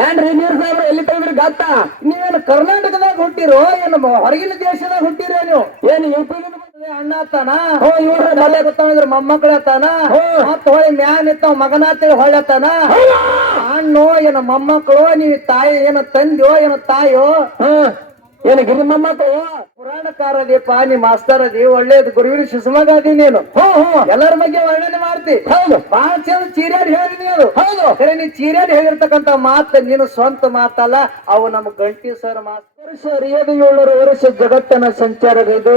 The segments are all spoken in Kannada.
ಏನ್ರಿ ನೀರ್ ಸಾಹೇಬ್ರ ಎಲ್ಲಿ ತೆಗೆದ್ರಿ ಗತ್ತ? ನೀವೇನು ಕರ್ನಾಟಕದಾಗ ಹುಟ್ಟಿರೋ ಏನು ಹೊರಗಿನ ದೇಶದಾಗ ಹುಟ್ಟಿರೋ ನೀವು? ಏನು ಯು ಪಿ ಅಣ್ಣ ತಾನ? ಹೋ, ಇವ್ರ ಮಲೆ ಗೊತ್ತಾವಿದ್ರ ಮೊಮ್ಮಕ್ಕಳ ತಾನ. ಮತ್ತ ಹೊಳಿ ಮ್ಯಾನ್ ಇತ್ತಾವ ಮಗನ ಅಂತೇಳಿ ಹೊಳ್ಳತ್ತಾನ ಅಣ್ಣೋ ಏನ ಮೊಮ್ಮಕ್ಕಳು ನೀವ್ ತಾಯಿ ಏನ ತಂದ್ಯೋ ಏನ ತಾಯೋ? ಏನ್ ಮಕ್ಕಳು ಪುರಾಣಕಾರ ಅದೀಪ ನೀ ಮಾಸ್ತರ್ ಅದಿ ಒಳ್ಳೇದು ಗುರುವಿನ ಶಿಶುಮಗ ಅದಿ ನೀನು ಎಲ್ಲರ ಬಗ್ಗೆ ವರ್ಣನೆ ಮಾಡ್ತಿ. ಹೌದು. ಬಹಳ ಚಂದ ಹೇಳಿ ನೀನು. ಹೌದು. ಖರೆ ನೀ ಚೀರ್ಯಾರು ಹೇಳಿರ್ತಕ್ಕಂತ ಮಾತ ನೀನು ಸ್ವಂತ ಮಾತಲ್ಲ ಅವು ನಮ್ಮ ಗಂಟಿ ಸರ್ ಮಾತು. ವರ್ಷ ಅರಿಯದು ಏಳ್ನೂರು ವರ್ಷ ಜಗತ್ತನ ಸಂಚಾರಗೈದು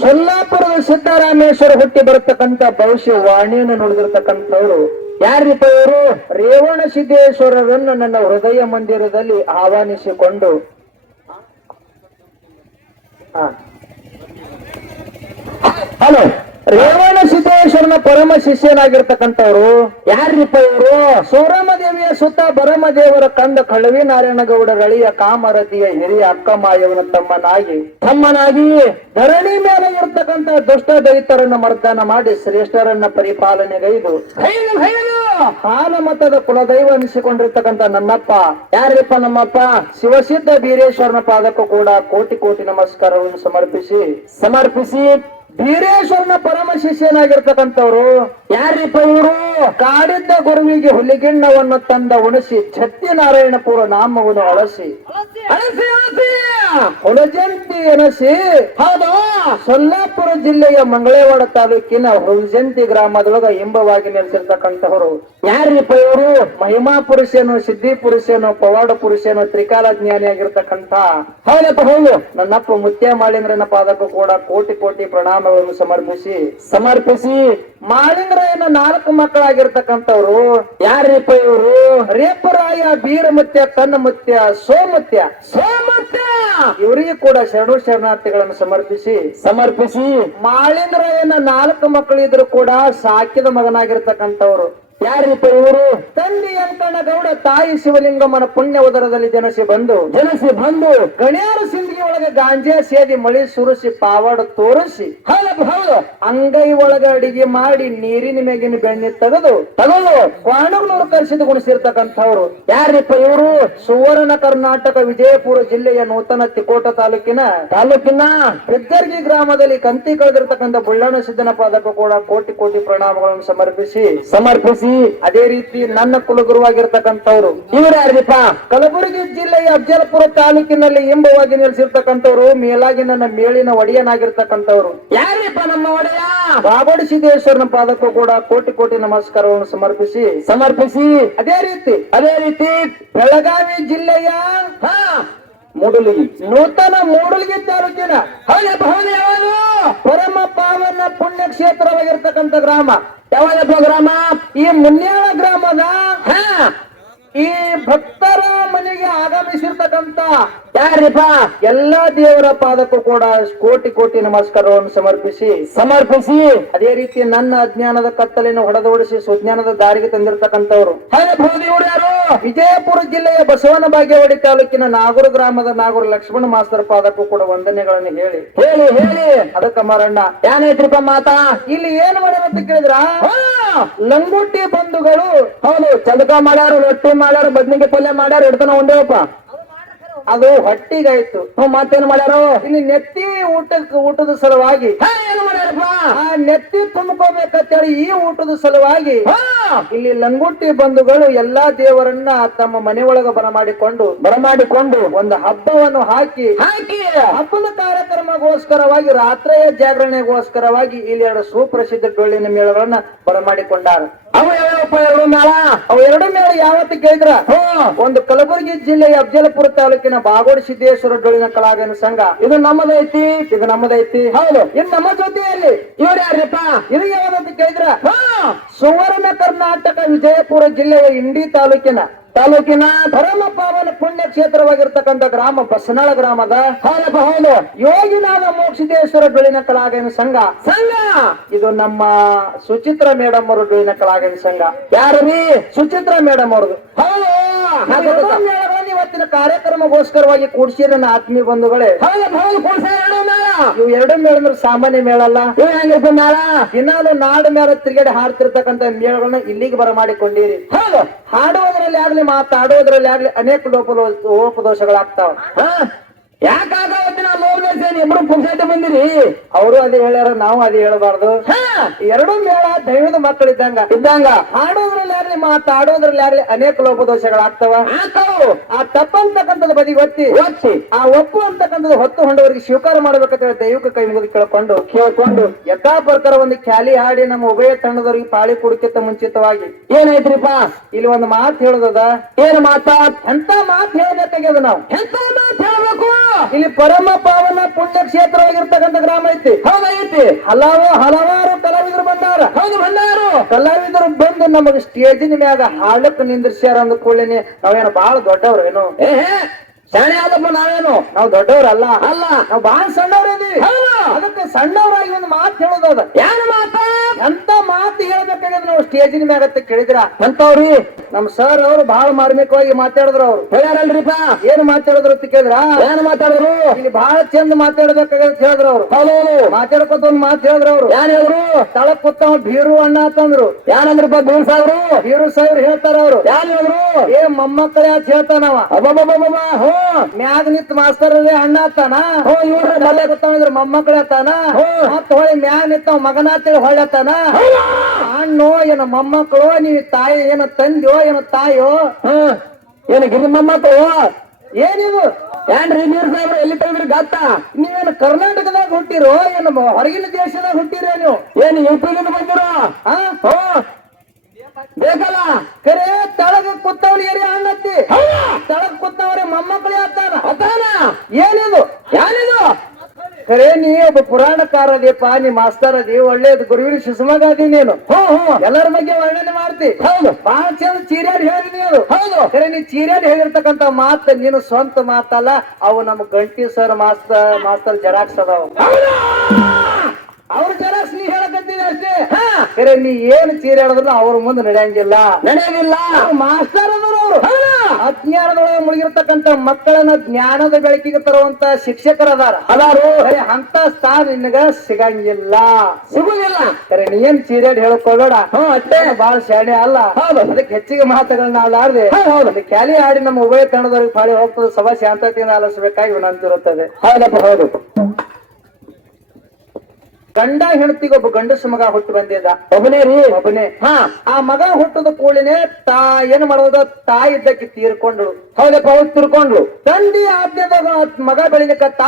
ಸೊಲ್ಲಾಪುರದ ಸಿದ್ದರಾಮೇಶ್ವರ ಹುಟ್ಟಿ ಬರತಕ್ಕಂತ ಭವಿಷ್ಯ ವಾಣಿಯನ್ನು ನುಡಿದಿರ್ತಕ್ಕಂಥವ್ರು. ಯಾರಿಪ್ಪ ಇವರು? ರೇವಣ ಸಿದ್ದೇಶ್ವರರನ್ನು ನನ್ನ ಹೃದಯ ಮಂದಿರದಲ್ಲಿ ಆಹ್ವಾನಿಸಿಕೊಂಡು. ಹಲೋ ರೇವಣ ಸಿದ್ದೇಶ್ವರನ ಪರಮ ಶಿಷ್ಯನಾಗಿರ್ತಕ್ಕಂಥವ್ರು. ಯಾರಿಪ್ಪ ಇವರು? ಸೂರಮ್ಮ ದೇವಿಯ ಸುತ್ತ ಬರಮ ದೇವರ ಕಂದ ಕಳವಿ ನಾರಾಯಣಗೌಡ ರಳಿಯ ಕಾಮರತಿಯ ಹಿರಿಯ ಅಕ್ಕ ಮಾಯವನ ತಮ್ಮನಾಗಿ ತಮ್ಮನಾಗಿ ಧರಣಿ ಮೇಲೆ ಇರ್ತಕ್ಕಂಥ ದುಷ್ಟ ದೈತರನ್ನ ಮರ್ದನ ಮಾಡಿ ಶ್ರೇಷ್ಠರನ್ನ ಪರಿಪಾಲನೆಗೈದು ಹಾಲ ಮತದ ಕುಲದೈವ ಅನಿಸಿಕೊಂಡಿರ್ತಕ್ಕಂಥ ನನ್ನಪ್ಪ. ಯಾರಿಪ್ಪ ನಮ್ಮಪ್ಪ? ಶಿವಸಿದ್ಧ ಬೀರೇಶ್ವರನ ಪಾದಕ್ಕೂ ಕೂಡ ಕೋಟಿ ಕೋಟಿ ನಮಸ್ಕಾರವನ್ನು ಸಮರ್ಪಿಸಿ ಸಮರ್ಪಿಸಿ ಬೀರೇಶ್ವರನ ಪರಮ ಶಿಷ್ಯನಾಗಿರ್ತಕ್ಕಂಥವ್ರು. ಯಾರಿಪ್ಪ ಇವರು? ಕಾಡಿದ್ದ ಗುರುವಿಗೆ ಹುಲಿಗಿಣ್ಣವನ್ನು ತಂದ ಉಣಸಿ ಛತ್ತಿ ನಾರಾಯಣಪುರ ನಾಮವನ್ನು ಅಳಸಿ. ಅಳಸಿ ಅಳಸಿ! ಹುಲಜಂತಿ ಎನಸಿ ಹೌದು. ಸೊಲ್ಲಾಪುರ ಜಿಲ್ಲೆಯ ಮಂಗಳೇವಾಡ ತಾಲೂಕಿನ ಹೊಳಜಂತಿ ಗ್ರಾಮದೊಳಗ ಇಂಬವಾಗಿ ನೆಲೆಸಿರ್ತಕ್ಕಂಥವರು. ಯಾರಿಪ್ಪ ಇವರು? ಮಹಿಮಾ ಪುರುಷನು ಸಿದ್ಧಿ ಪುರುಷನು ಪವಾಡ ಪುರುಷನು ತ್ರಿಕಾಲ ಜ್ಞಾನಿಯಾಗಿರ್ತಕ್ಕಂಥ ಹೌದಪ್ಪ ಹೌದು. ನನ್ನಪ್ಪ ಮುತ್ಯ ಮಾಳಿಂಗ್ರನ ಪಾದಕ್ಕೂ ಕೂಡ ಕೋಟಿ ಕೋಟಿ ಪ್ರಣಾಮಗಳನ್ನು ಸಮರ್ಪಿಸಿ. ಸಮರ್ಪಿಸಿ. ಮಾಳಿಂಗ್ರಾಯನ ನಾಲ್ಕು ಮಕ್ಕಳಾಗಿರ್ತಕ್ಕಂಥವ್ರು ಯಾರಿಪ್ಪ ಇವರು? ರೇಪರಾಯ ಬೀರಮತ್ಯ ಕನ್ನಮತ್ಯ ಸೋಮತ್ಯ. ಸೋಮತ್ಯ! ಇವರಿಗೆ ಕೂಡ ಶರಣು ಶರಣಾರ್ಥಿಗಳನ್ನು ಸಮರ್ಪಿಸಿ. ಸಮರ್ಪಿಸಿ. ಮಾಳಿಂಗ್ರಾಯನ ನಾಲ್ಕು ಮಕ್ಕಳಿದ್ರು ಕೂಡ ಸಾಕಿದ ಮಗನಾಗಿರ್ತಕ್ಕಂಥವ್ರು. ಯಾರಿಪ್ಪ ಇವರು? ತಂದೆ ಗೌಡ ತಾಯಿ ಶಿವಲಿಂಗಮ್ಮನ ಪುಣ್ಯ ಉದರದಲ್ಲಿ ಜನಸಿ ಬಂದು ಜನಸಿ ಬಂದು ಗಣ್ಯಾರ ಸಿಂಧಿಗೆ ಒಳಗೆ ಗಾಂಜಾ ಸೇದಿ ಮಳಿ ಸುರಿಸಿ ಪಾವಾಡ ತೋರಿಸಿ ಹೌದು ಅಂಗೈ ಒಳಗ ಅಡಿಗೆ ಮಾಡಿ ನೀರಿನ ಮೇಗಿನ ಬೆಣ್ಣೆ ತೆಗೆದು ತಗೊಳ್ಳು ಕ್ವಾಣಗ್ನೂರು ಕಲಸಿದ ಗುಣಿಸಿರ್ತಕ್ಕಂಥವ್ರು. ಯಾರಿಪ್ಪ ಇವರು? ಸುವರ್ಣ ಕರ್ನಾಟಕ ವಿಜಯಪುರ ಜಿಲ್ಲೆಯ ನೂತನ ತಿಕೋಟ ತಾಲೂಕಿನ ತಾಲೂಕಿನ ಹೆದ್ದರ್ಗಿ ಗ್ರಾಮದಲ್ಲಿ ಕಂತಿ ಕಳೆದಿರ್ತಕ್ಕಂಥ ಬುಳ್ಳಣ ಸಿದ್ದನ ಪಾದಕ್ಕೂ ಕೂಡ ಕೋಟಿ ಕೋಟಿ ಪ್ರಣಾಮಗಳನ್ನು ಸಮರ್ಪಿಸಿ ಸಮರ್ಪಿಸಿ. ಅದೇ ರೀತಿ ನನ್ನ ಕುಲಗುರುವಾಗಿರ್ತಕ್ಕಂಥವ್ರು. ಇವರು ಯಾರಿಪ್ಪ? ಕಲಬುರಗಿ ಜಿಲ್ಲೆಯ ಅಫಜಲ್ಪುರ ತಾಲೂಕಿನಲ್ಲಿ ಎಂಬವಾಗಿ ನೆಲೆಸಿರ್ತಕ್ಕಂಥವ್ರು ಮೇಲಾಗಿ ನನ್ನ ಮೇಳಿನ ಒಡೆಯನಾಗಿರ್ತಕ್ಕಂಥವ್ರು. ಯಾರಿಪ್ಪ ನಮ್ಮ ಒಡೆಯ? ಬಾಬಡಿ ಸಿದ್ದೇಶ್ವರನ ಪಾದಕ್ಕೂ ಕೂಡ ಕೋಟಿ ಕೋಟಿ ನಮಸ್ಕಾರವನ್ನು ಸಮರ್ಪಿಸಿ. ಸಮರ್ಪಿಸಿ. ಅದೇ ರೀತಿ ಅದೇ ರೀತಿ ಬೆಳಗಾವಿ ಜಿಲ್ಲೆಯ ಮೂಡಲಗಿ. ನೂತನ ಮೂಡಲಗಿ ತಾಲೂಕಿನ ಪರಮ ಪಾವನ ಪುಣ್ಯಕ್ಷೇತ್ರವಾಗಿರ್ತಕ್ಕಂಥ ಗ್ರಾಮ. ಯಾವ್ದಪ್ಪ ಗ್ರಾಮ ಈ ಮುನ್ಯಾಳ ಗ್ರಾಮದ ಹಾ. ಈ ಭಕ್ತರ ಮನೆಗೆ ಆಗಮಿಸಿರ್ತಕ್ಕಂತ ಯಾರಿಪ್ಪ? ಎಲ್ಲಾ ದೇವರ ಪಾದಕ್ಕೂ ಕೂಡ ಕೋಟಿ ಕೋಟಿ ನಮಸ್ಕಾರವನ್ನು ಸಮರ್ಪಿಸಿ ಸಮರ್ಪಿಸಿ. ಅದೇ ರೀತಿ ನನ್ನ ಅಜ್ಞಾನದ ಕತ್ತಲಿನ ಹೊಡೆದೋಡಿಸಿ ಸುಜ್ಞಾನದ ದಾರಿಗೆ ತಂದಿರತಕ್ಕಂಥವ್ರು. ಇವರು ಯಾರು? ವಿಜಯಪುರ ಜಿಲ್ಲೆಯ ಬಸವನ ಬಾಗೇವಾಡಿ ತಾಲೂಕಿನ ನಾಗೂರು ಗ್ರಾಮದ ನಾಗೂರು ಲಕ್ಷ್ಮಣ ಮಾಸ್ತರ ಪಾದಕ್ಕೂ ಕೂಡ ವಂದನೆಗಳನ್ನು ಹೇಳಿ. ಹೇಳಿ ಹೇಳಿ. ಅದಕ್ಕ ಮರಣ್ಣ. ಏನಾಯ್ತ್ರಿಪ್ಪ ಮಾತಾ? ಇಲ್ಲಿ ಏನ್ ಅಂತ ಕೇಳಿದ್ರ? ಹಾ, ಲಂಗೋಟಿ ಬಂಧುಗಳು ಹೌದು ಚದಕ ಮಾಡ್ಯಾರ ರೊಟ್ಟಿ ಮಾಡ್ಯಾರ ಬದ್ನಿಗೆ ಪಲ್ಯ ಮಾಡ್ಯಾರ ಇಡ್ತಾನ ಒಂದೇವಪ್ಪ ಅದು ಹೊಟ್ಟಿಗಾಯ್ತು. ಹ್ಞೂ ಮತ್ತೇನ್ ಮಾಡ್ಯಾರ? ಇಲ್ಲಿ ನೆತ್ತಿ ಊಟಕ್ಕೆ ಊಟದ ಸಲುವಾಗಿ. ಏನ್ ಮಾಡ್ಯಾರಪ್ಪ? ಆ ನೆತ್ತಿ ತುಂಬ್ಕೋಬೇಕಂತೇಳಿ ಈ ಊಟದ ಸಲುವಾಗಿ ಇಲ್ಲಿ ಲಂಗುಟ್ಟಿ ಬಂಧುಗಳು ಎಲ್ಲಾ ದೇವರನ್ನ ತಮ್ಮ ಮನೆ ಒಳಗ ಬರಮಾಡಿಕೊಂಡು ಬರಮಾಡಿಕೊಂಡು ಒಂದು ಹಬ್ಬವನ್ನು ಹಾಕಿ ಹಾಕಿ ಹಬ್ಬದ ಕಾರ್ಯಕ್ರಮಗೋಸ್ಕರವಾಗಿ ರಾತ್ರಿಯ ಜಾಗರಣೆಗೋಸ್ಕರವಾಗಿ ಇಲ್ಲಿ ಎರಡು ಸುಪ್ರಸಿದ್ಧ ಡೊಳ್ಳಿನ ಮೇಳಗಳನ್ನ ಬರಮಾಡಿಕೊಂಡಾರ. ಅವ ಎರಡು ಮೇಳ. ಅವ ಎರಡು ಮೇಳ ಯಾವತ್ತು ಕೇಳಿದ್ರ? ಒಂದು ಕಲಬುರಗಿ ಜಿಲ್ಲೆಯ ಅಫಜಲಪುರ ತಾಲೂಕಿನ ಬಾಗೋಡಿ ಸಿದ್ದೇಶ್ವರ ಡೊಳಿನ ಕಲಾವಿನ ಸಂಘ. ಇದು ನಮ್ಮದೈತಿ ಇದು ನಮ್ಮದೈತಿ ಹೌದು. ಇದು ನಮ್ಮ ಜೊತೆಯಲ್ಲಿ ಇವ್ರು ಯಾರಪ್ಪ ಇದು ಯಾವ್ದಂತ ಕೇಳಿದ್ರ? ಸುವರ್ಣ ಕರ್ನಾಟಕ ವಿಜಯಪುರ ಜಿಲ್ಲೆಯ ಇಂಡಿ ತಾಲೂಕಿನ ತಾಲೂಕಿನ ಪರಮ ಪಾವನ ಪುಣ್ಯ ಕ್ಷೇತ್ರವಾಗಿರ್ತಕ್ಕಂಥ ಗ್ರಾಮ ಬಸನಾಳ ಗ್ರಾಮದ ಹೌದಪ್ಪ ಹೌದು ಯೋಗಿನಾದ ಮೋಕ್ಷಿದೇಶ್ವರ ಬೆಳಿನ ಕಲಾವಿನ ಸಂಘ? ಸಂಘ! ಇದು ನಮ್ಮ ಸುಚಿತ್ರ ಮೇಡಮ್ ಅವರು ಬೆಳಿನ ಕಲಾವಿನ ಸಂಘ? ಯಾರೀ ಸುಚಿತ್ರ ಮೇಡಮ್ ಅವ್ರದ್ದು. ಇವತ್ತಿನ ಕಾರ್ಯಕ್ರಮಗೋಸ್ಕರವಾಗಿ ಕೂಡಿಸಿ ನನ್ನ ಆತ್ಮೀಯ ಬಂಧುಗಳೇ. ಹೌದು. ಹೌದು. ಕೂಡಿಸ ಇವು ಎರಡು ಮೇಳ ಅಂದ್ರೆ ಸಾಮಾನ್ಯ ಮೇಳ ಅಲ್ಲ ಇವ್ ಹೆಂಗಿರ್ತ ಮೇಳ. ದಿನಾಲು ನಾಡು ಮೇಳ ತಿರುಗಡೆ ಹಾಡ್ತಿರ್ತಕ್ಕಂತ ಮೇಳಗಳನ್ನ ಇಲ್ಲಿಗೆ ಬರಮಾಡಿಕೊಂಡಿರಿ. ಹೌದು. ಹಾಡುವುದರಲ್ಲಿ ಆಗ್ಲಿ ಮಾತಾಡುವುದರಲ್ಲಿ ಆಗ್ಲಿ ಅನೇಕ ಲೋಪ ಲೋಪದೋಷಗಳಾಗ್ತಾವ. ಹಾ. ಯಾಕಾಗವತ್ತಿ ಇಬ್ಬರು ಇಬ್ರು ಪುಕ್ಷಾಟ ಬಂದಿರಿ. ಅವರು ಅದೇ ಹೇಳ್ಯಾರ ನಾವು ಅದೇ ಹೇಳಬಾರ್ದು. ಹಾ. ಎರಡು ಮೇಳ ದೈವದ ಮಕ್ಕಳಿದ್ದಂಗ ಇದ್ದಂಗ. ಹಾಡೋದ್ರಲ್ಲಿ ಆಗ್ಲಿ ಮಾತಾಡೋದ್ರಲ್ಲಿ ಅನೇಕ ಲೋಪದೋಷಗಳಾಗ್ತಾವ ಆಗ್ತವ. ಆ ತಪ್ಪಂತಕ್ಕಂಥದ್ದು ಬದಿ ಒತ್ತಿ. ಒತ್ತಿ. ಆ ಒಪ್ಪು ಅಂತಕ್ಕಂಥದ್ದು ಹೊತ್ತು ಹೊಂಡವರಿಗೆ ಸ್ವೀಕಾರ ಮಾಡ್ಬೇಕಂತ ಹೇಳಿ ದೈವಕ್ಕೆ ಕೈ ಮುಗಿದು ಕೇಳ್ಕೊಂಡು ಕೇಳ್ಕೊಂಡು. ಯಥಾ ಪ್ರಕಾರ ಒಂದು ಖ್ಯಾಲಿ ಹಾಡಿ ನಮ್ಮ ಉಭಯ ತಂಡದವ್ರಿಗೆ ಪಾಳಿ ಕೊಡಕ್ಕಿಂತ ಮುಂಚಿತವಾಗಿ. ಏನೈತ್ರಿಪ್ಪ ಇಲ್ಲಿ ಒಂದು ಮಾತು ಹೇಳೋದದ. ಏನ್ ಮಾತಾ? ಎಂತ ಮಾತು ಹೇಳಬೇಕಾಗ್ಯದ ನಾವು? ಎಂತ ಮಾತು ಹೇಳ್ಬೇಕು? ಇಲ್ಲಿ ಪರಮ ಪಾವನ ಪುಣ್ಯ ಕ್ಷೇತ್ರವಾಗಿರ್ತಕ್ಕಂಥ ಗ್ರಾಮ ಐತಿ. ಹೌದೈತಿ. ಹಲವು ಹಲವಾರು ಕಲಾವಿದರು ಬಂದಾರ. ಹೌದು ಬಂದಾರು. ಕಲಾವಿದರು ಬಂದು ನಮಗ ಸ್ಟೇಜಿನ ಮ್ಯಾಗ ಹಾಡಕ್ ನಿಂದ್ರಿಸ್ಯಾರ ಅಂದ ಕೂಡಲೇನೆ ನಾವೇನು ಬಹಳ ದೊಡ್ಡವ್ರೇನು? ಏನು ಶಾಣೆ ಆದಪ್ಪ ನಾವೇನು? ನಾವು ದೊಡ್ಡವ್ರಲ್ಲ. ಅಲ್ಲ. ನಾವು ಬಹಳ ಸಣ್ಣವ್ರ ಇದೀವಿ. ಅದಕ್ಕೆ ಸಣ್ಣವರಾಗಿ ಒಂದು ಮಾತು ಹೇಳೋದದ ಯಾರು ಮಾತಾ? ಎಂತ ಮಾತು ಹೇಳ್ಬೇಕಾಗಿದೆ ನಾವು ಸ್ಟೇಜಿನ ಮ್ಯಾಗ ಕೇಳಿದ್ರ ಅಂತವ್ರಿ ನಮ್ ಸರ್ ಅವರು ಬಹಳ ಮಾರ್ಮಿಕವಾಗಿ ಮಾತಾಡಿದ್ರು ಅವ್ರು. ಹೇಳ್ಯಾರಲ್ರಿಪ್ಪ ಏನ್ ಮಾತಾಡಿದ್ರು ಅಂತ ಕೇಳಿದ್ರ? ಏನ್ ಮಾತಾಡಿದ್ರು? ಇಲ್ಲಿ ಬಹಳ ಚಂದ ಮಾತಾಡ್ಬೇಕಾಗಿದೆ ಅಂತ ಹೇಳಿದ್ರು ಅವ್ರು. ಹೌದು ಮಾತಾಡ್ಕೊತ ಒಂದ್ ಮಾತು ಹೇಳಿದ್ರು ಅವ್ರು. ಏನ್ ಹೇಳಿದ್ರು? ತಳ ಕೂತವ ಬೀರು ಅಣ್ಣ ಅಂತಂದ್ರು ಯಾರಂದ್ರಪ್ಪ ಗುರು ಸಾವ್ರು? ಬೀರು ಸಾಹೇಬ್ರು ಹೇಳ್ತಾರ ಅವ್ರು. ಯಾನ್ ಹೇಳಿದ್ರು? ಏ ಮೊಮ್ಮಕ್ಕಳೇ ಅಂತ ಹೇಳ್ತಾನವ ಅಬ್ಬಬ್ಬಬ್ಬಬ್ಬ ಹೋ. ಮ್ಯಾಗ ನಿಂತ ಮಾಸ್ತರ್ ಅಣ್ಣ ಅತ್ತಾನ ಹೋ ಇವ್ರ ಮಲ್ಲೆ ಕೂತಾವಿದ್ರ ಮೊಮ್ಮಕ್ಕಳೇ ಅತ್ತಾನ. ಮತ್ತ ಹೊಳಿ ಮ್ಯಾಗ ನಿಂತವ ಮಗನ ಅಂತೇಳಿ ಹೊಳ್ಳತ್ತಾನ ಅಣ್ಣೋ ಏನ ಮೊಮ್ಮಕ್ಕಳು ನೀ ತಾಯಿ ಏನ ತಂದೆಯೋ ಏನ ತಾಯೋ ಏನ ಏನ್ ಗಿರಿ ಮೊಮ್ಮಕ್ಕಳು? ಏನಿದು? ಏನ್ರಿ ನೀರ್ ಸಾಹೇಬ್ರ ಎಲ್ಲಿ ತಂದ್ರಿ ಗತ್ತ? ನೀವೇನು ಕರ್ನಾಟಕದಾಗ ಹುಟ್ಟಿರೋ ಏನು ಹೊರಗಿನ ದೇಶದಾಗ ಹುಟ್ಟಿರೋ ನೀವು? ಏನು ಯು ಪಿಲಿಂದ ಬಂದಿರೋ? ಬೇಕಲ್ಲ? ಕರೆ ತಳಗ ಕೂತವ್ರಿ ಏರಿ ಅಣ್ಣತ್ತಿ ತಳಗ ಕೂತವ್ರೆ ಮೊಮ್ಮಕ್ಕಳೇ ಅತ್ತಾನ ಅತ್ತಾನ ಏನಿದು? ಏನಿದು? ಖರೆ ನೀ ಒಬ್ಬ ಪುರಾಣಕಾರ ಅದೀಪ ನೀ ಮಾಸ್ತರ್ ಅದಿ ಒಳ್ಳೇದು ಗುರುವಿನ ಶಿಶುಮಗ ಅದಿ ನೀನು ಎಲ್ಲರ ಬಗ್ಗೆ ವರ್ಣನೆ ಮಾಡ್ತಿ. ಹೌದು. ಬಹಳ ಚಂದ ಚೀರ್ಯಾಡಿ ಹೇಳಿ ಅದು. ಹೌದು. ಖರೆ ನೀ ಚೀರ್ಯಾಡಿ ಹೇಳಿರ್ತಕ್ಕಂತ ಮಾತ ನೀನು ಸ್ವಂತ ಮಾತಲ್ಲ ಅವು ನಮ್ಮ ಗಂಟಿ ಸರ್ ಮಾಸ್ತರ್ ಮಾಸ್ತರ್ ಜೆರಾಕ್ಸ್ ಅದಾವ. ಅವ್ರ ಜನ ನೀ ಹೇಳಕತ್ತೀನಿ ಅಷ್ಟೇ. ಖರೆ ನೀ ಏನ್ ಹೇಳಿದ್ರು ಅವ್ರ ಮುಂದೆ ನಡೆಯಂಗಿಲ್ಲ. ನಡೆಯಂಗಿಲ್ಲ. ಮಾಸ್ಟರ್ ಅದರು ಅದಾರ ಅವರು ಅಜ್ಞಾನದೊಳಗೆ ಮುಳುಗಿರ್ತಕ್ಕಂತ ಮಕ್ಕಳನ್ನ ಜ್ಞಾನದ ಬೆಳಕಿಗೆ ತರುವಂತ ಶಿಕ್ಷಕರದಾರ ಅದಾರು. ಖರೆ ಅಂತ ಸ್ಥಾನ ನಿನಗ ಸಿಗಂಗಿಲ್ಲ. ಸಿಗುದಿಲ್ಲ. ಕರೆ ನೀ ಏನ್ ಚೀರ್ಯಾಡಿ ಹೇಳಕೋಬೇಡ ಅಷ್ಟೇ. ಬಾಳ ಶಾಣೆ ಅಲ್ಲ. ಹೌದು. ಅದಕ್ಕೆ ಹೆಚ್ಚಿಗೆ ಮಾತುಗಳನ್ನ ಅಲ್ಲಾರ್ದೆ ಹೌದು, ಕ್ಯಾಲಿ ಆಡಿ ನಮ್ಮ ಉಭಯ ತಂಡದವ್ರಿಗೆ ಪಾಳಿ ಹೋಗ್ತದೆ. ಸಭಾ ಶಾಂತತೆಯನ್ನು ಆಲಿಸಬೇಕಾಗಿ ವಿನಂತಿರುತ್ತದೆ. ಹೌದಪ್ಪ ಹೌದು. ಗಂಡ ಹೆಂಡತಿಗೆ ಒಬ್ಬ ಗಂಡಸ ಮಗ ಹುಟ್ಟು ಬಂದಿದ್ದ. ಒಬ್ಬನೇ ರೀ. ಒಬ್ಬನೇ. ಹಾ. ಆ ಮಗ ಹುಟ್ಟದ ಕೂಡಲೇ ತಾ ಏನ್ ಮಾಡೋದ? ತಾಯಿ ಇದ್ದಕ್ಕೆ ತೀರ್ಕೊಂಡ್ರು ಹೌದ ಪೌಸ್ ತಿರ್ಕೊಂಡ್ರು ತಂದಿ ಆದ್ಯದಾಗ ಮಗ ಬೆಳಿಲಿಕ್ಕತ್ತ?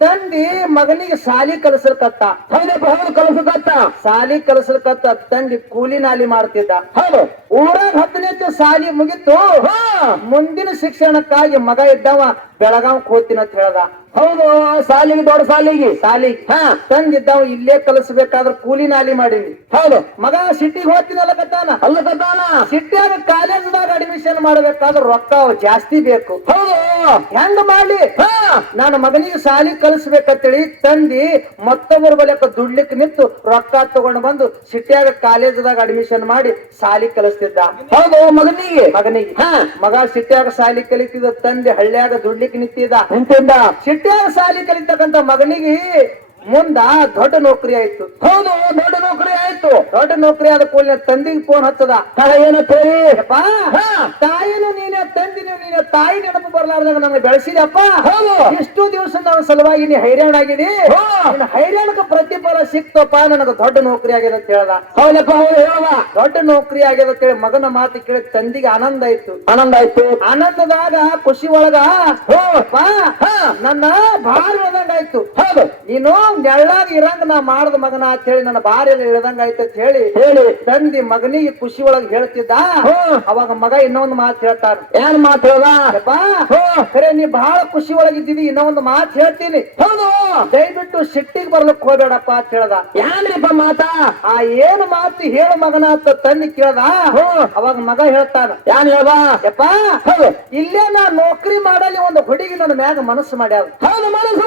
ತಂದಿ ಮಗನಿಗೆ ಸಾಲಿ ಕಲಸಲ್ಕತ್ತ. ಹೌದಪ್ಪ ಹೌದು ಕಲಸಕತ್ತ ಸಾಲಿ ಕಲಸಲ್ಕತ್ತ ತಂದಿ ಕೂಲಿ ನಾಲಿ ಮಾಡ್ತಿದ್ದ. ಹೌದು. ಊರಾಗ ಹತ್ತನೇ ಸಾಲಿ ಮುಗಿತು. ಹಾ ಮುಂದಿನ ಶಿಕ್ಷಣಕ್ಕಾಗಿ ಮಗ ಇದ್ದವ ಬೆಳಗಾವ್ ಹೋಗ್ತೀನಿ ಅಂತ ಹೇಳ್ದ. ಹೌದು ಸಾಲಿಗೆ ದೊಡ್ಡ ಸಾಲಿಗೆ. ಸಾಲಿಗೆ. ಹಾ. ತಂದಿದ್ದವ ಇಲ್ಲೇ ಕಲಿಸ್ಬೇಕಾದ್ರ ಕೂಲಿ ನಾಲಿ ಮಾಡೀನಿ. ಹೌದು. ಮಗ ಸಿಟಿಗೆ ಹೋಗ್ತೀನಲ್ಲ ಕತ್ತಾನ ಅಲ್ಲ ಕತ್ತಾನ ಸಿಟಿಯಾಗ ಕಾಲೇಜ್ದಾಗ ಅಡ್ಮಿಷನ್ ಮಾಡ್ಬೇಕಾದ್ರ ರೊಕ್ಕ ಜಾಸ್ತಿ ಬೇಕು. ಹೌದು. ಹೆಂಗ ಮಾಡಿ ಹಾ. ನಾನು ಮಗನಿಗೆ ಸಾಲಿ ಕಲಿಸ್ಬೇಕಂತೇಳಿ ತಂದಿ ಮತ್ತೊಬ್ಬರ ಬಳಿಕ ದುಡ್ಲಿಕ್ಕೆ ನಿಂತು ರೊಕ್ಕ ತಗೊಂಡು ಬಂದು ಸಿಟಿಯಾಗ ಕಾಲೇಜ್ದಾಗ ಅಡ್ಮಿಷನ್ ಮಾಡಿ ಸಾಲಿ ಕಲಿಸ್ತಿದ್ದ. ಹೌದು ಮಗನಿಗೆ. ಮಗನಿಗೆ. ಹಾ. ಮಗ ಸಿಟ್ಯಾಗ ಸಾಲಿ ಕಲಿತಿದ್ದ ತಂದೆ ಹಳ್ಳಿಯಾಗ ದುಡ್ಲಿಕ್ಕೆ ನಿಂತಿದ್ದ. ನಿಂತಿದ್ದ. ಸಿಟ್ಯಾಗ ಸಾಲಿ ಕಲಿತಕ್ಕಂಥ ಮಗನಿಗೆ ಮುಂದ ದೊಡ್ಡ ನೌಕರಿ ಆಯ್ತು. ಹೌದು ದೊಡ್ಡ ನೌಕರಿ ಆಯ್ತು. ದೊಡ್ಡ ನೌಕರಿ ಆದ ಕೂಡಲೇ ತಂದಿಗೆ ಫೋನ್ ಏನಪ್ಪ ತಾಯಿನ ಯಪ್ಪ ಹಾ. ತಾಯಿನೂ ನೀನೆ ತಂದಿನೂ ನೀನೆ ತಾಯಿ ನೆನಪು ಬರ್ಲಾರ್ದಾಗ ನನ್ನ ಬೆಳೆಸಿದಪ್ಪ ಹೌದು. ಇಷ್ಟು ದಿವಸ ನಾವು ಸಲುವಾಗಿ ನೀ ಹೈರಾಣ ಆಗಿದಿ. ಹೈರಾಣಕ್ಕೆ ಪ್ರತಿಫಲ ಸಿಕ್ತಪ್ಪ ನನಗೆ ದೊಡ್ಡ ನೌಕರಿ ಆಗ್ಯದ ಅಂತ ಹೇಳ್ದ. ಹೌದಪ್ಪ ಹೌದು ಹೇಳುವ ದೊಡ್ಡ ನೌಕರಿ ಆಗ್ಯದ ಅಂತ ಹೇಳಿ ಮಗನ ಮಾತು ಕೇಳಿ ತಂದಿಗೆ ಆನಂದ ಆಯ್ತು. ಆನಂದ ಆಯ್ತು. ಆನಂದದಾಗ ಖುಷಿ ಒಳಗ ನನ್ನ ಭಾರ ಆಯ್ತು ಹೌದು. ನೀನು ನೆಳ್ಳಾಗ ಇರಂಗ ನಾ ಮಾಡದ ಮಗನ ಅಂತ ಹೇಳಿ ನನ್ನ ಬಾರಿ ಇಳದಂಗ ಆಯ್ತು ಅಂತ ಹೇಳಿ ಹೇಳಿ. ತಂದಿ ಮಗನಿಗೆ ಖುಷಿ ಒಳಗ್ ಹೇಳ್ತಿದ್ದ. ಅವಾಗ ಮಗ ಇನ್ನೊಂದು ಮಾತು ಹೇಳ್ತಾರ ಏನ್ ಮಾತು ಹೇಳ್ದ? ಯಪ್ಪ ಹೋ ಖರೆ ನೀ ಬಹಳ ಖುಷಿ ಒಳಗಿದ್ದೀವಿ ಇನ್ನೊಂದು ಮಾತು ಹೇಳ್ತೀನಿ. ಹೌದು. ದಯವಿಟ್ಟು ಸಿಟ್ಟಿಗೆ ಬರ್ಲಕ್ ಹೋಗ್ಬೇಡಪ್ಪ ಅಂತ ಹೇಳ್ದ. ಏನ್ರಿಪ್ಪ ಮಾತಾ? ಆ ಏನ್ ಮಾತು ಹೇಳು ಮಗನ ಅಂತ ತಂದಿ ಕೇಳ್ದ. ಅವಾಗ ಮಗ ಹೇಳ್ತಾನ. ಯಾನ್ ಹೇಳ್ಬಾ ಇಲ್ಲೇ ನಾ ನೌಕರಿ ಮಾಡಲಿ ಒಂದು ಹುಡುಗಿ ನನ್ನ ಮ್ಯಾಗ ಮನಸ್ಸು ಮಾಡ್ಯಾವ ಹೌದು ಮನಸ್ಸು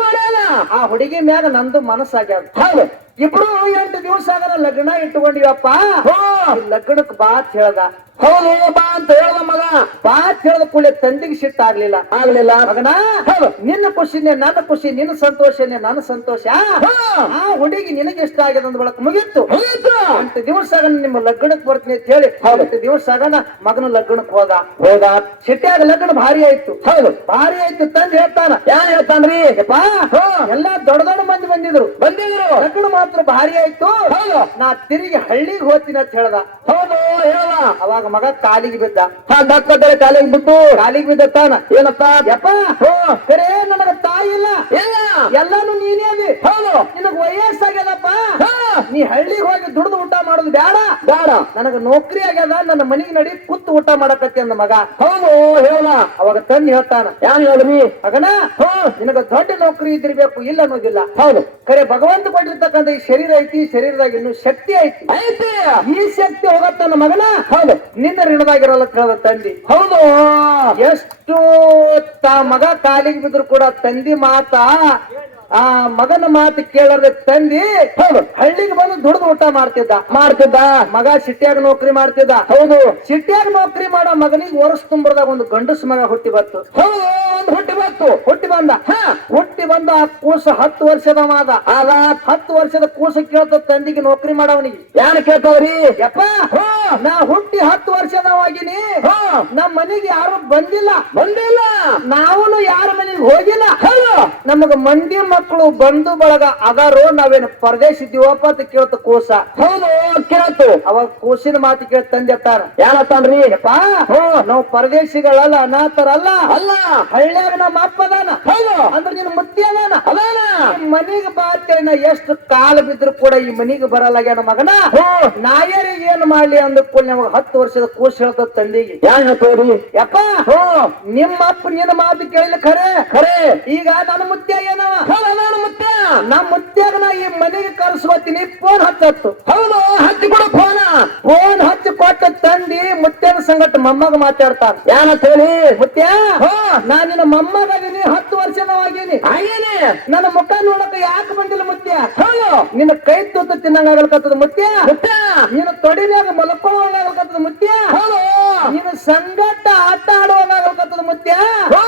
ಆ ಹುಡುಗಿ ಮ್ಯಾಗ ನಂದು ಮನಸ್ಸಾಗ್ಯಾದ. ಹೌದು. ಇಬ್ರು ಎಂಟು ದಿವಸ ಆಗರ ಲಗ್ನ ಇಟ್ಕೊಂಡಿವಪ್ಪ ಈ ಲಗ್ನಕ್ ಬಾತ್ ಹೇಳ್ದ. ಹೌದು ಬಾ ಅಂತ ಹೇಳ್ದ ಮಗ. ಬಾತ್ ಹೇಳ್ದ ಕೂಡಲೇ ತಂದಿಗೆ ಸಿಟ್ಟಾಗ್ಲಿಲ್ಲ ಆಗ್ಲಿಲ್ಲ. ಮಗನ ಹೌದು. ನಿನ್ನ ಖುಷಿನೇ ನನ್ನ ಖುಷಿ ನಿನ್ನ ಸಂತೋಷನೇ ನನ್ನ ಸಂತೋಷ. ಆ ಹುಡುಗಿ ನಿನಗೆ ಇಷ್ಟ ಆಗ್ಯದ ಅಂದ್ ಬಳಕ ಮುಗೀತು. ಹೋಗಿತ್ತು ಎಂಟು ದಿವಸ ಆಗನ ನಿಮ್ಮ ಲಗ್ನಕ್ಕೆ ಬರ್ತೀನಿ ಅಂತ ಹೇಳಿ ಹೌದು. ದಿವಸ ಆಗನ ಮಗನ ಲಗ್ನಕ್ಕೆ ಹೋದ. ಹೋದ. ಸಿಟ್ಟ್ಯಾಗ ಲಗ್ನ ಭಾರಿ ಆಯ್ತು. ಹೌದು. ಭಾರಿ ಆಯ್ತು ತಂದ್ ಹೇಳ್ತಾನ. ಯಾನ್ ಹೇಳ್ತಾನ್ರಿ? ಎಲ್ಲಾ ದೊಡ್ಡ ದೊಡ್ಡ ಮಂದಿ ಬಂದಿದ್ರು. ಬಂದಿದ್ರು. ಲಗ್ನ ಮಾತ್ರ ಭಾರಿ ಆಯ್ತು. ಹೌದು. ನಾ ತಿರುಗಿ ಹಳ್ಳಿಗೆ ಹೋಗ್ತೀನಿ ಅಂತ ಹೇಳ್ದ. ಹೌದು ಹೇಳ ಅವಾಗ ಮಗ ಕಾಲಿಗೆ ಬಿದ್ದ. ಡಾಕ್ಟರ್ ಕಾಲಿಗೆ ಬಿಟ್ಟು ಕಾಲಿಗೆ ಬಿದ್ದ ತಾನ. ಏನಪ್ಪ? ಯಪ್ಪ ಸರೇ ಕರೆ ನನಗ ತಾಯಿ ಇಲ್ಲ? ಇಲ್ಲ. ಎಲ್ಲಾನು ನೀನೇ ಅದಿ. ಹೌದು. ನಿನಗ ವಯಸ್ಸಾಗ್ಯದಪ್ಪ. ಹಾ. ನೀ ಹಳ್ಳಿಗೆ ಹೋಗಿ ದುಡ್ದು ಊಟ ಮಾಡೋದು ಬೇಡ. ಬೇಡ. ನನಗ ನೌಕರಿ ಆಗ್ಯದ ನನ್ನ ಮನೆಗೆ ನಡಿ ಕುತ್ತು ಊಟ ಮಾಡಕತ್ತಿ ಅಂದ ಮಗ. ಹೌದು ಹೇಳ. ಅವಾಗ ತನ್ನ ಹೇಳ್ತಾನ ಯಾನ್ ಹೇಳ್ರಿ ಮಗನ ನಿನಗ ದೊಡ್ಡ ನೌಕರಿ ಇದ್ದಿರ್ಬೇಕು ಇಲ್ಲ ಅನ್ನೋದಿಲ್ಲ. ಹೌದು. ಕರೆ ಭಗವಂತ ಕೊಟ್ಟಿರ್ತಕ್ಕಂಥ ಈ ಶರೀರ ಐತಿ ಶರೀರದಾಗ ಇನ್ನು ಶಕ್ತಿ ಐತಿ. ಐತಿ. ಈ ಶಕ್ತಿ ಹೋಗತ್ತ ನನ್ನ ಮಗನ? ಹೌದು. ನಿನ್ನ ಋಣದಾಗಿರಲ್ಲ ಕೇಳದ ತಂದಿ. ಹೌದು. ಎಷ್ಟು ತ ಮಗ ಕಾಲಿಗೆ ಬಿದ್ರು ಕೂಡ ತಂದಿ ಮಾತ ಆ ಮಗನ ಮಾತು ಕೇಳದ ತಂದಿ ಹೌದು. ಹಳ್ಳಿಗೆ ಬಂದು ದುಡ್ದು ಊಟ ಮಾಡ್ತಿದ್ದ. ಮಾಡ್ತಿದ್ದ. ಮಗ ಸಿಟ್ಟಿಯಾಗ ನೌಕರಿ ಮಾಡ್ತಿದ್ದ. ಹೌದು. ಸಿಟ್ಟಿಯಾಗ ನೌಕರಿ ಮಾಡೋ ಮಗನಿಗೆ ವರ್ಷ ತುಂಬರದಾಗ ಒಂದು ಗಂಡಸ ಮಗ ಹುಟ್ಟಿ ಬತ್ತು ಹೌದು ಒಂದು ಹುಟ್ಟಿ ಬಂತು. ಹುಟ್ಟಿ ಬಂದ. ಹಾ. ಹುಟ್ಟಿ ಬಂದ ಆ ಕೂಸ ಹತ್ತು ವರ್ಷದ ಮಾದ ಆಗ ಹತ್ತು ವರ್ಷದ ಕೂಸ ಕೇಳ್ತ ತಂದಿಗೆ ನೌಕರಿ ಮಾಡವನಿಗೆ. ಯಾರು ಕೇಳ್ತಾವ್ರಿ? ಯಪ್ಪ. ಹೋ ನಾ ಹುಟ್ಟಿ ಹತ್ತು ವರ್ಷದವಾಗಿನಿ. ನಮ್ ನಮ್ಮ ಮನೆಗೆ ಯಾರು ಬಂದಿಲ್ಲ. ಬಂದಿಲ್ಲ. ನಾವು ಯಾರ ಮನೆಗೆ ಹೋಗಿಲ್ಲ. ನಮಗ ಮಂದಿ ಮಕ್ಕಳು ಬಂಧು ಬಳಗ ಅದಾರೋ ನಾವೇನು ಪರದೇಶ ಇದ್ದೀವಪ್ಪ ಅಂತ ಕೇಳ್ತ ಕೋಸ. ಹೌದು ಕೇಳ್ತು. ಅವಾಗ ಕೂಸಿನ ಮಾತು ಕೇಳ ತಂದೆತ್ತಾರ ತಾರ ಯಪ್ಪ ಹೋ ನಾವು ಪರದೇಶಿಗಳಲ್ಲ ಅನಾಥರಲ್ಲ. ಅಲ್ಲ. ಹಳ್ಳ್ಯಾಗ ನಮ್ಮ ಅಪ್ಪದಾನ ಹೌದು. ಅಂದ್ರೆ ನಿನ್ ಮುತ್ತಿ ಅದಾನ. ಅದಾನ. ಮನಿಗೆ ಬಾರ್ತೇನ ಎಷ್ಟು ಕಾಲ ಬಿದ್ರು ಕೂಡ ಈ ಮನಿಗೆ ಬರಲ್ಲ ಮಗನ. ಹೋ ನಾಯರಿಗೆ ಏನ್ ಮಾಡ್ಲಿ ಅಂದಕ್ಕೂ ನಮಗ ಹತ್ತು ವರ್ಷದ ಕೂಸ್ ಹೇಳ್ತದ ತಂದಿಗೆ ಯಾನ್ ಹೇಳ್ತೀರಿ ಯಪ್ಪ! ಹೋ. ನಿಮ್ಮ ಅಪ್ಪ ನಿನ್ನ ಮಾತು ಕೇಳಿಲ್ಲ ಖರೆ? ಖರೆ. ಈಗ ನನ್ನ ಮುತ್ಯ ಏನವ? ನನ್ನ ಮುತ್ಯ ನಮ್ಮ ಮುತ್ಯಾಗ ನಾ ಈ ಮನೆಗೆ ಕರೆಸ್ಕೊತೀನಿ ಫೋನ್ ಹಚ್ಚತ್ತು. ಹೌದು ಹಚ್ಚಿ ಕೊಡು ಫೋನ ಫೋನ್ ಹಚ್ಚಿ ಕೊಟ್ಟ ತಂದಿ ಮುತ್ಯನ ಸಂಗಟ ಮಮ್ಮಗ ಮಾತಾಡ್ತಾನ. ಯಾನಂತ ಹೇಳಿ ಮುತ್ಯ ಹೋ. ನಾ ನಿನ್ನ ಮೊಮ್ಮಗದೀನಿ ಹತ್ತು ಆಗೇನಿ ಹಾಗೇನೆ. ನನ್ನ ಮುಖ ನೋಡಕ ಯಾಕೆ ಬಂದಿಲ್ಲ ಮುತ್ಯ? ಹೌದು. ನಿನ್ನ ಕೈ ತುತ್ತು ತಿನ್ನಂಗಾಗಲ್ಕತ್ತದ ಮುತ್ಯ? ಮುತ್ಯ. ನಿನ್ನ ತೊಡಿನಾಗ ಮಲ್ಕೊಳ್ಳೋಂಗಾಗಲ್ಕತ್ತದ ಮುತ್ಯ? ಹೌದು. ನಿನ್ನ ಸಂಗಟ ಆಟ ಆಡುವಂಗಾಗಲ್ಕತ್ತದ ಮುತ್ಯ? ಹಾ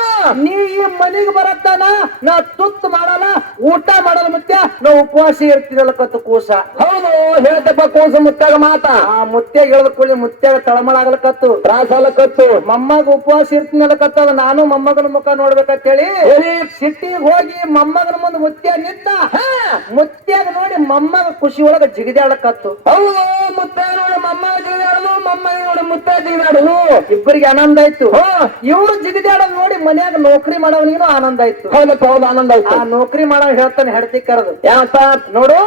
ನೀ ಈ ಮನೆಗೆ ಬರತ್ತಾನ? ನಾ ತುತ್ತು ಮಾಡಲ್ಲ ಊಟ ಮಾಡಲ್ಲ ಮುತ್ಯ? ನಾ ಉಪವಾಸ ಇರ್ತೀರಲ್ಲಕತ್ತ ಕೂಸ. ಹೌದು. ಹೇಳ್ತಪ್ಪ ಕೋಸ ಮುತ್ತಾಗ ಮಾತ. ಆ ಮುತ್ಯಾಗ ಹೇಳದ ಕೂಡಲೇ ಮುತ್ಯಾಗ ತಳಮಳ ಆಗಲ್ಕತ್ತು. ತ್ರಾಸಲ್ಲ ಕತ್ತು ಮಮ್ಮಗ ಉಪವಾಸ ಇರ್ತೀನಲ್ಲಕತ್ತದ ನಾನು ಮೊಮ್ಮಗನ ಮುಖ ನೋಡ್ಬೇಕಂತ ಹೇಳಿ ಹೇಳಿ ಸಿಟ್ಟಿಗೆ ಹೋಗಿ ಮೊಮ್ಮಗನ ಮುಂದೆ ಮುತ್ಯ ನಿಂತ ಹಾ. ಮುತ್ಯಾಗ ನೋಡಿ ಮೊಮ್ಮಗ ಖುಷಿ ಒಳಗ ಜಿಗಿದಾಡಕತ್ತು. ಹೌದು ಮುತ್ತ ನೋಡಿ ಮೊಮ್ಮಗ ಜಿಗಿದಾಡಲು ಮಮ್ಮ ನೋಡ ಮುತ್ತಾಜಿ ನಾಡು. ಇಬ್ಬರಿಗೆ ಆನಂದ ಆಯ್ತು. ಇವ್ರು ಜಿಗಿದಾಡ ನೋಡಿ ಮನ್ಯಾಗ ನೌಕರಿ ಮಾಡೋನಿಗೂ ಆನಂದ ಆಯ್ತು. ಹೌದಪ್ಪ ಹೌದು ಆನಂದ ಆಯ್ತು. ಆ ನೌಕರಿ ಮಾಡೋ ಹೇಳ್ತಾನೆ ಹೆಡ್ತಿ ಕರೆದು. ನೋಡು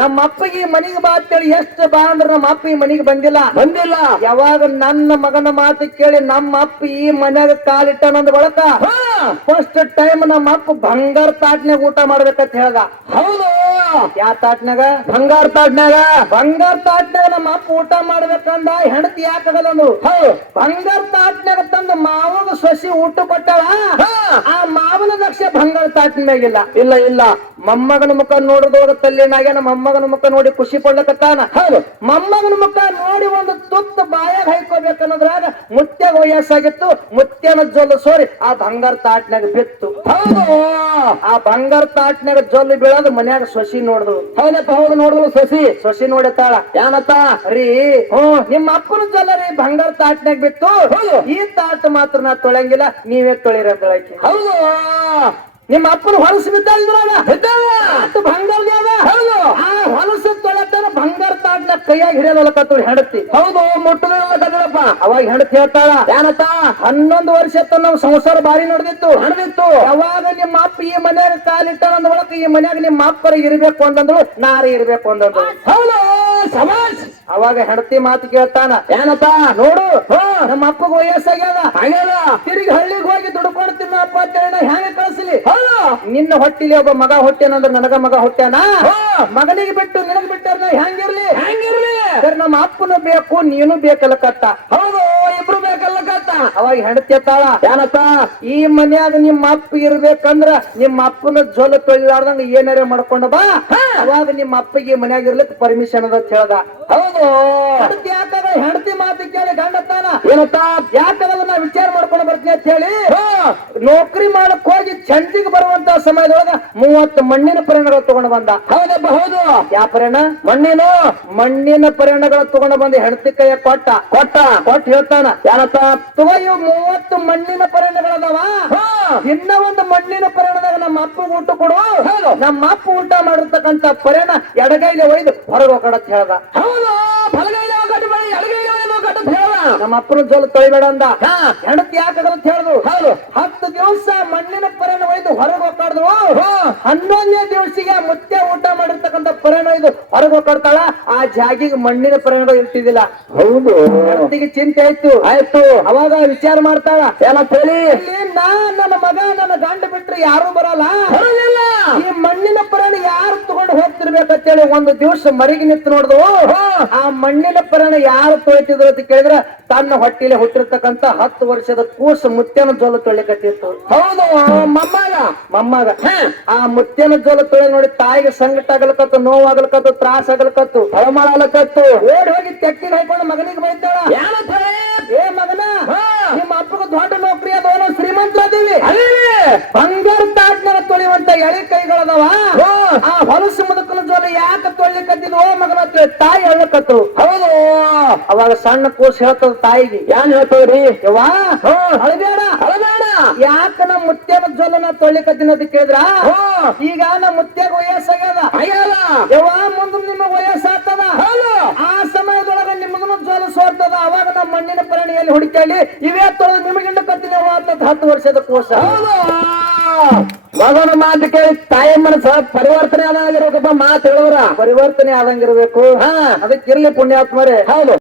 ನಮ್ಮ ಅಪ್ಪಗೆ ಮನಿಗೆ ಬಾ ಕೇಳಿ ಎಷ್ಟು ಬಾ ಅಂದ್ರೆ ನಮ್ಮ ಅಪ್ಪ ಈ ಮನಿಗೆ ಬಂದಿಲ್ಲ. ಬಂದಿಲ್ಲ. ಯಾವಾಗ ನನ್ನ ಮಗನ ಮಾತು ಕೇಳಿ ನಮ್ಮ ಅಪ್ಪ ಈ ಮನ್ಯಾಗ ಕಾಲಿಟ್ಟನಂದ್ ಬಳಕ ಫಸ್ಟ್ ಟೈಮ್ ನಮ್ಮ ಅಪ್ಪ ಬಂಗಾರ ತಾಟ್ನಾಗ ಊಟ ಮಾಡ್ಬೇಕಂತ ಹೇಳ್ದ. ಹೌದು. ಯಾವ ತಾಟ್ನಾಗ? ಬಂಗಾರ ತಾಟ್ನಾಗ. ಬಂಗಾರ ತಾಟ್ನಾಗ ನಮ್ಮ ಅಪ್ಪ ಊಟ ಮಾಡ್ಬೇಕಂದ ಹೆಂಡತಿ ಯಾಕದಲ್ಲ ಅಂದ್ರು ಹೌದು. ಬಂಗಾರ ತಾಟ್ನಾಗ ತಂದು ಮಾವಗ ಸೊಸಿ ಊಟ ಕೊಟ್ಟಳ? ಹಾ. ಆ ಮಾವನ ದಕ್ಷ ಬಂಗಾರ ತಾಟ್ನಾಗಿಲ್ಲ ಇಲ್ಲ ಇಲ್ಲ. ಮೊಮ್ಮಗನ ಮುಖ ನೋಡಿದೋಗ ನಮ್ಮ ಮೊಮ್ಮಗನ ಮುಖ ನೋಡಿ ಖುಷಿ ಪಡ್ಲಕತ್ತಾನ. ಹೌದು. ಮೊಮ್ಮಗನ ಮುಖ ನೋಡಿ ಒಂದು ತುತ್ತು ಬಾಯಾಗ ಹೈಕೋಬೇಕನ್ನೋದ್ರಾಗ ಮುತ್ಯಾಗ ವಯಸ್ಸಾಗಿತ್ತು ಮುತ್ಯನ ಜೊಲ್ಲ ಸೋರಿ ಆ ಬಂಗಾರ ತಾಟ್ನಾಗ ಬಿತ್ತು. ಹೌದು. ಆ ಬಂಗಾರ ತಾಟ್ನಾಗ ಜೊಲ್ಲು ಬೀಳಂದ್ರ ಮನ್ಯಾಗ ಸಸಿ ನೋಡಿದ್ರು ಹೌದಪ್ಪ ಹೌದು ನೋಡಿದ್ರು ಸಸಿ. ಸೊಸಿ ನೋಡತಾಳ ಯಾನತ್ತ ರೀ ಹ್ಮ್ ನಿಮ್ಮ ಅಪ್ಪನ ಜೊಲ್ಲ ರೀ ಬಂಗಾರ ತಾಟ್ನಾಗ ಬಿತ್ತು. ಹೌದು. ಈ ತಾಟ್ ಮಾತ್ರ ನಾ ತೊಳಂಗಿಲ್ಲ ನೀವೇ ತೊಳಿರ ಹೌದು. ನಿಮ್ಮ ಅಪ್ಪನ ಹೊಲಸು ಬಿದ್ದ ಬಂಗಾರ ಹೌದು. ಆ ಹೊಲಸು ತೊಳೆತಾನ ಬಂಗಾರ ತಾಟ್ನ ಕೈಯಾಗ ಹಿಡಿಯೋದಲ್ಲಕತ್ತು ಹೆಂಡತಿ. ಹೌದು ಮುಟ್ಟದಲ್ಲ ಕದರಪ್ಪ ಅವಾಗ ಹೆಂಡತಿ ಹೇಳ್ತಾಳ ಏನತ್ತ ಹನ್ನೊಂದು ವರ್ಷ ನಮ್ ಸಂಸಾರ ಬಾರಿ ನಡೆದಿತ್ತು ನಡೆದಿತ್ತು ಯಾವಾಗ ನಿಮ್ಮ ಅಪ್ಪ ಈ ಮನ್ಯಾಗ ಕಾಲಿಟ್ಟ ಅಂದ ಒಳಕ ಈ ಮನ್ಯಾಗ ನಿಮ್ಮ ಅಪ್ಪರ ಇರ್ಬೇಕು ಅಂತಂದ್ರು ನಾರೇ ಇರ್ಬೇಕು ಅಂತಂದ್ರು ಹೌದು, ಸಮಾಜ್. ಅವಾಗ ಹೆಂಡತಿ ಮಾತು ಕೇಳ್ತಾನ ಏನಪ್ಪ ನೋಡು ನಮ್ಮ ಅಪ್ಪಗ ವಯಸ್ಸಾಗ್ಯದ ಹಾಗೆಲ್ಲ ತಿರುಗಿ ಹಳ್ಳಿಗೆ ಹೋಗಿ ದುಡ್ಕೊಂಡು ತಿನ್ನಪ್ಪ ಅಂತ ಹೇಳಿ ಹೆಂಗ ಕಳಿಸ್ಲಿ? ನಿನ್ನ ಹೊಟ್ಟಿಲಿ ಒಬ್ಬ ಮಗ ಹೊಟ್ಟೆನಂದ್ರೆ ನನಗ ಮಗ ಹುಟ್ಟ್ಯಾನ? ಹಾ. ಮಗನಿಗೆ ಬಿಟ್ಟು ನಿನಗ್ ಬಿಟ್ಟಾರ ಹೆಂಗಿರ್ಲಿ? ಹೆಂಗಿರ್ಲಿ? ಸರಿ ನಮ್ಮ ಅಪ್ಪನು ಬೇಕು ನೀನು ಬೇಕಲ್ಲ ಕತ್ತ. ಹೌದು ಇಬ್ರು ಬೇಕಲ್ಲ ಕತ್ತ. ಅವಾಗ ಹೆಂಡತಿ ಎತ್ತಾಳ ಏನತ್ತ ಈ ಮನ್ಯಾಗ ನಿಮ್ಮ ಅಪ್ಪ ಇರ್ಬೇಕಂದ್ರ ನಿಮ್ಮ ಅಪ್ಪನ ಜೊಲ ತೊಳಿಲಾರ್ದಂಗ ಏನಾರ ಮಾಡ್ಕೊಂಡ ಬಾ. ಅವಾಗ ನಿಮ್ಮ ಅಪ್ಪಗೆ ಮನ್ಯಾಗ ಇರ್ಲಿಕ್ಕೆ ಪರ್ಮಿಷನ್ ಅದ ಹೇಳ್ದ. ಹೌದು. ಯಾಕದ ಹೆಂಡತಿ ಮಾತು ಕೇಳಿ ಗಂಡತ್ತಾನ ಏನತ್ತ? ಯಾಕದ ನಾ ವಿಚಾರ ಮಾಡ್ಕೊಂಡು ಬರ್ತೀನಿ ಅಂತ ಹೇಳಿ? ಹಾ, ನೌಕರಿ ಮಾಡಕ್ ಹೋಗಿ ಚಂಡಿಗೆ ಬರುವಂತ ಸಮಯದೊಳಗ ಮೂವತ್ತು ಮಣ್ಣಿನ ಪರಿಣಗಳು ತಗೊಂಡು ಬಂದ. ಹೌದಪ್ಪ ಹೌದು. ಯಾ ಪರಿಣ ಮಣ್ಣಿನ? ಮಣ್ಣಿನ ಪರಿಣಗಳು ತಗೊಂಡು ಬಂದು ಹೆಂಡತಿ ಕೈಯ ಕೊಟ್ಟ. ಕೊಟ್ಟ. ಕೊಟ್ಟು ಹೇಳ್ತಾನ. ಯಾರತ್ತ ತಗೋ ಇವು ಮೂವತ್ತು ಮಣ್ಣಿನ ಪರಿಣಗಳದವ ಹಾ, ಇನ್ನ ಒಂದು ಮಣ್ಣಿನ ಪರಿಣದಾಗ ನಮ್ಮ ಅಪ್ಪ ಊಟ ಕೊಡು. ಹೌದು. ನಮ್ಮ ಅಪ್ಪ ಊಟ ಮಾಡಿರ್ತಕ್ಕಂತ ಪರಿಣ ಎಡಗೈಲಿ ಒಯ್ದು ಹೊರಗೆ ಹೋಗಡತ್ ಹೇಳ್ದ. ಹೌದು. ಬಲಗೈಲಿ ಕಟ್ಟು ಬಳಿ ಎಡಗೈಲಿ ಕಟ್ಟು ಹೇಳ ನಮ್ಮ ಅಪ್ಪನ ಜೋಲ ತೊಳಿಬೇಡ ಅಂದ. ಹೆಂಡತಿ ಅಂತ ಹೇಳ್ದು. ಹೌದು. ಹತ್ತು ದಿವಸ ಮಣ್ಣಿನ ಪರಣ ಒಯ್ದು ಹೊರಗೆ ಹೋಗ್ತಾಡ್ದು ಹನ್ನೊಂದನೇ ದಿವಸಿಗೆ ಮುತ್ತೆ ಊಟ ಮಾಡಿರ್ತಕ್ಕಂಥ ಪರಣ ಒಯ್ದು ಹೊರಗೆ ಹೋಗ್ತಾಳ ಆ ಜಾಗಿಗೆ ಮಣ್ಣಿನ ಪರಣಗಳು ಇರ್ತಿದಿಲ್ಲ ಹೌದು. ಹೆಂಡತಿಗೆ ಚಿಂತೆ ಆಯ್ತು. ಆಯ್ತು. ಅವಾಗ ವಿಚಾರ ಮಾಡ್ತಾಳ. ಎಲ್ಲ ಕೇಳಿ. ಇಲ್ಲಿ ನಾ ನನ್ನ ಮಗ ನನ್ನ ಗಂಡ ಬಿಟ್ರೆ ಯಾರು ಬರಲ್ಲ. ಈ ಮಣ್ಣಿನ ಪರಣ ಯಾರು ತಗೊಂಡು ಹೋಗ್ತಿರ್ಬೇಕಂತೇಳಿ ಒಂದು ದಿವಸ ಮರಿಗೆ ನಿಂತು ನೋಡ್ದು ಆ ಮಣ್ಣಿನ ಪರಣ ಯಾರು ತೊಳಿತಿದ್ರು ಅಂತ ಕೇಳಿದ್ರ ತನ್ನ ಹೊಟ್ಟಿಲೆ ಹುಟ್ಟಿರ್ತಕ್ಕಂತ ಹತ್ತು ವರ್ಷದ ಕೂಸು ಮುತ್ಯನ ಜೋಲ ತೊಳಿಕತ್ತಿತ್ತು ಹೌದು ಮಮ್ಮಗ. ಮಮ್ಮಗ. ಆ ಮುತ್ಯನ ಜೋಲ ತೊಳೆ ನೋಡಿ ತಾಯಿಗೆ ಸಂಕಟ ಆಗಲಕತ್ತು ನೋವಾಗಲಕತ್ತು ತ್ರಾಸ ಆಗಲ್ಕತ್ತು ಆಗಲಕತ್ತು. ಓಡಿ ಹೋಗಿ ತೆಕ್ಕಿನ ಹಾಕೊಂಡು ಮಗನಿಗೆ ಬೈತಾಳ. ಏ ಮಗನ ನಿಮ್ಮ ಅಪ್ಪಗ ದೊಡ್ಡ ನೌಕರಿ ಅದವನು ಶ್ರೀಮಂತ ಅದೀವಿ. ಅದೇ. ಬಂಗಾರ ತಾಟ್ನ ತೊಳೆಯುವಂತ ಎಳೆ ಕೈಗಳದವ. ಆ ಹೊಲಸು ಮುದುಕನ ಜೋಲ ಯಾಕೆ ತೊಳಿಲಿಕ್ಕತ್ತಿದ್ವು ಓ ಮಗನ ತಾಯಿ ಹೇಳಕತ್ತು ಹೌದು. ಅವಾಗ ಸಣ್ಣ ಕೂಸು ಹೇಳ್ತದ ತಾಯಿಗೆ ಏನ್ ಹೇಳ್ತವ್ರಿ ಯವ್ವಾ ಅಳಬೇಡ ಅಳಬೇಡ. ಯಾಕ ನಮ್ಮ ಮುತ್ಯನ ಜೋಲನ ತೊಳ್ಳಿ ಅಂತ ಕೇಳಿದ್ರ? ಹಾ, ಈಗ ನಮ್ಮ ಮುತ್ಯಾಗ ವಯಸ್ಸಾಗ್ಯದ. ಯವ್ವಾ ಮುಂದೆ ನಿಮ್ಮ ವಯಸ್ಸಾಗ್ತದ. ಆ ಸಮಯದೊಳಗ ನಿಮಗನು ಜ್ವಲ ಸೋರ್ತದ. ಅವಾಗ ನಮ್ಮ ಮಣ್ಣಿನ ಪರಿಣಿಯಲ್ಲಿ ಹುಡುಕಿ ಇವೇ ತೊಳೆದು ನಿಮಗಿಂದ ಕತ್ತಿನ ಅಂತ ಹತ್ತು ವರ್ಷದ ಕೋಶ. ಮಗನ ಮಾತು ಕೇಳಿ ತಾಯಿ ಮನಸ್ಸ ಪರಿವರ್ತನೆ ಆದಂಗಿರ್ಬೇಕಪ್ಪ ಮಾತು ಹೇಳೋರ. ಪರಿವರ್ತನೆ ಆದಂಗಿರ್ಬೇಕು ಹಾ ಅದಕ್ಕಿರ್ಲಿ ಪುಣ್ಯಾತ್ಮರೇ. ಹೌದು.